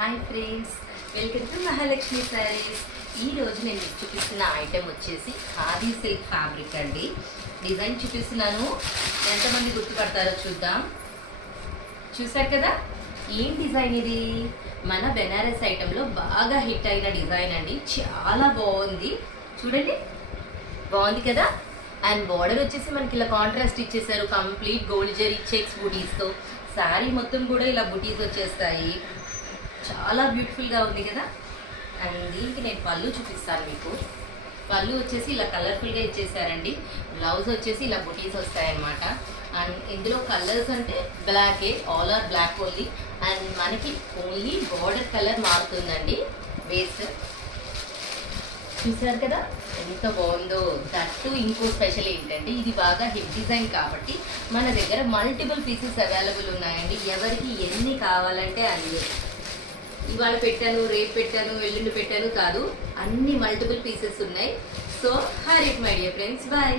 Hi friends, welcome to Mahalakshmi saris. ఈరోజు నేను మీకు చూపిస్తున్న ఐటెం వచ్చేసి ఖాదీ సిల్క్ ఫ్యాబ్రిక్ అండి. డిజైన్ చూపిస్తున్నాను, ఎంతమంది గుర్తుపడతారో చూద్దాం. చూసారు కదా, ఏం డిజైన్ ఇది? మన బెనారస్ ఐటెంలో బాగా హిట్ అయిన డిజైన్ అండి. చాలా బాగుంది, చూడండి, బాగుంది కదా. అండ్ బార్డర్ వచ్చేసి మనకి ఇలా కాంట్రాస్ట్ ఇచ్చేసారు, కంప్లీట్ గోల్డ్ జరీ చెక్స్ బుటీస్తో. శారీ మొత్తం కూడా ఇలా బుటీస్ వచ్చేస్తాయి, చాలా బ్యూటిఫుల్గా ఉంది కదా. అండ్ దీనికి నేను పళ్ళు చూపిస్తాను మీకు. పళ్ళు వచ్చేసి ఇలా కలర్ఫుల్గా ఇచ్చేసారండి. బ్లౌజ్ వచ్చేసి ఇలా బుటీస్ వస్తాయన్నమాట. అండ్ ఇందులో కలర్స్ అంటే బ్లాకే, all are black only. And మనకి ఓన్లీ బార్డర్ కలర్ మారుతుందండి, బేస్. చూసారు కదా ఎంత బాగుందో. దట్టు ఇంకో స్పెషల్ ఏంటంటే ఇది బాగా హిప్ డిజైన్ కాబట్టి మన దగ్గర మల్టిపుల్ పీసెస్ అవైలబుల్ ఉన్నాయండి. ఎవరికి ఎన్ని కావాలంటే అన్ని. ఇవాళ పెట్టాను, రేపు పెట్టాను, ఎల్లుండి పెట్టాను కాదు, అన్ని మల్టిపుల్ పీసెస్ ఉన్నాయి. So hurry my dear friends, bye.